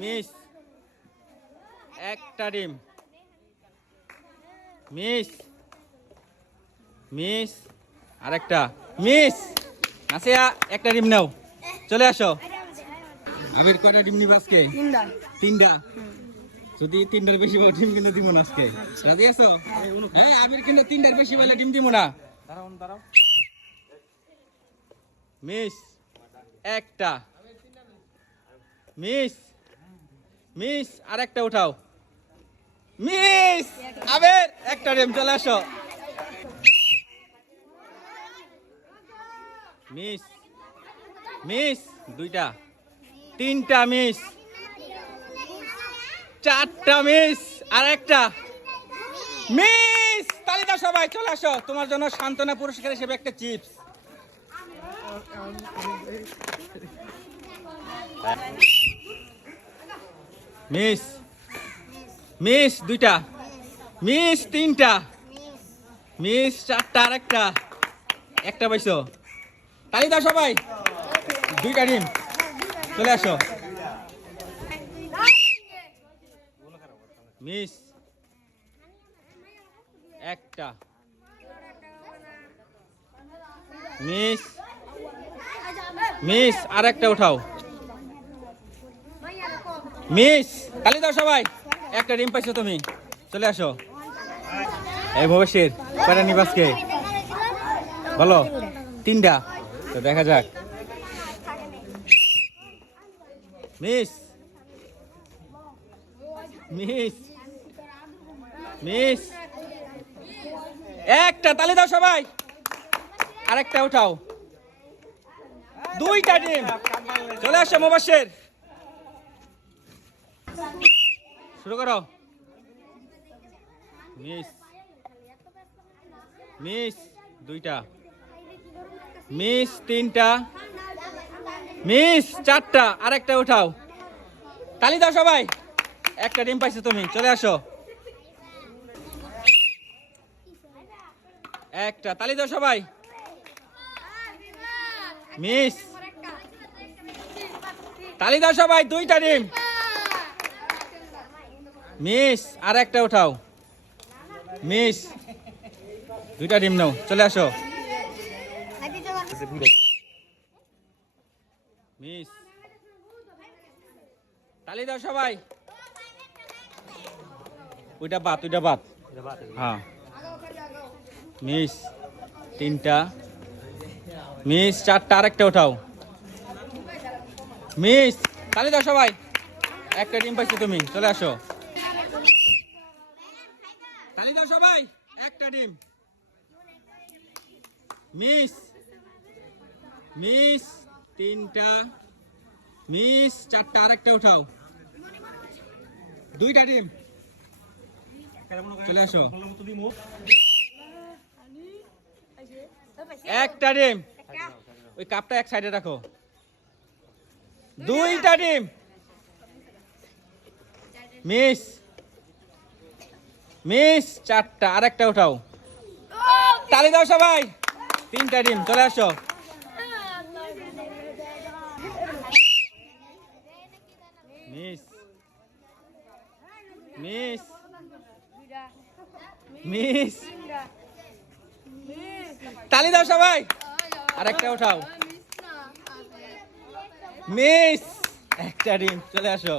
Miss একটা ডিম। Miss miss আরেকটা মিস। নাসিয়া একটা ডিম নাও, চলে আসো। আবির কয়টা ডিম নিবা আজকে? তিনটা। যদি তিনটার বেশি পাও ডিম কিন্তু দিব না আজকে। রাজি আছো? হ্যাঁ, আবির কিন্তু তিনটার বেশি পাইলে ডিম দিব না। দাঁড়াও। মিস একটা। মিস মিস আরেকটা উঠাও। মিস আবির একটা ডিম, চলে আসো। মিস মিস দুইটা। তিনটা মিস। চারটা মিস আর একটা মিস। তালি দাও সবাই, চলে আসো। তোমার জন্য সান্ত্বনা পুরস্কার হিসেবে একটা চিপস। মিস মিস দুইটা। মিস তিনটা। মিস চারটা আর একটা পাইছো। তালি দাও সবাই। দুইটা ডিম, চলে আসো। মিস একটা। মিস মিস আর একটা উঠাও। মিস তালি দাও সবাই। একটা ডিম পাইছো তুমি, চলে আসো। এই মুবাশির কয়টা নিবাসকে বলো? তিনটা। তো দেখা যাক। মিস মিস মিস একটা। তালি দাও সবাই। আরেকটা উঠাও। দুইটা ডিম, চলে আসো মুবাশির। শুরু করো। মিস মিস দুইটা। মিস তিনটা। মিস চারটা আরেকটা উঠাও। তালি দাও সবাই। একটা ডিম পাইছো তুমি, চলে আসো। একটা। তালি দাও সবাই। মিস তালি দাও সবাই। দুইটা ডিম। মিস আর একটা উঠাও। মিস দুইটা ডিম নাও, চলে আসো। মিস তালি দাও সবাই। ওইটা বাদ। হ্যাঁ। মিস তিনটা। মিস চারটা আরেকটা উঠাও। মিস তালি দাও সবাই। একটা ডিম পাইছো তুমি, চলে আসো। তালি দাও সবাই। একটা ডিম। মিস মিস তিনটা। মিস চারটা আরেকটা উঠাও। দুইটা ডিম, চলে আসো। একটা ডিম। ওই কাপটা এক সাইডে রাখো। দুইটা ডিম। মিস মিস চারটা আরেকটা উঠাও। তালি দাও সবাই। তিনটা ডিম, চলে আসো। মিস মিস মিস তালি দাও সবাই। আরেকটা উঠাও। মিস একটা ডিম, চলে আসো।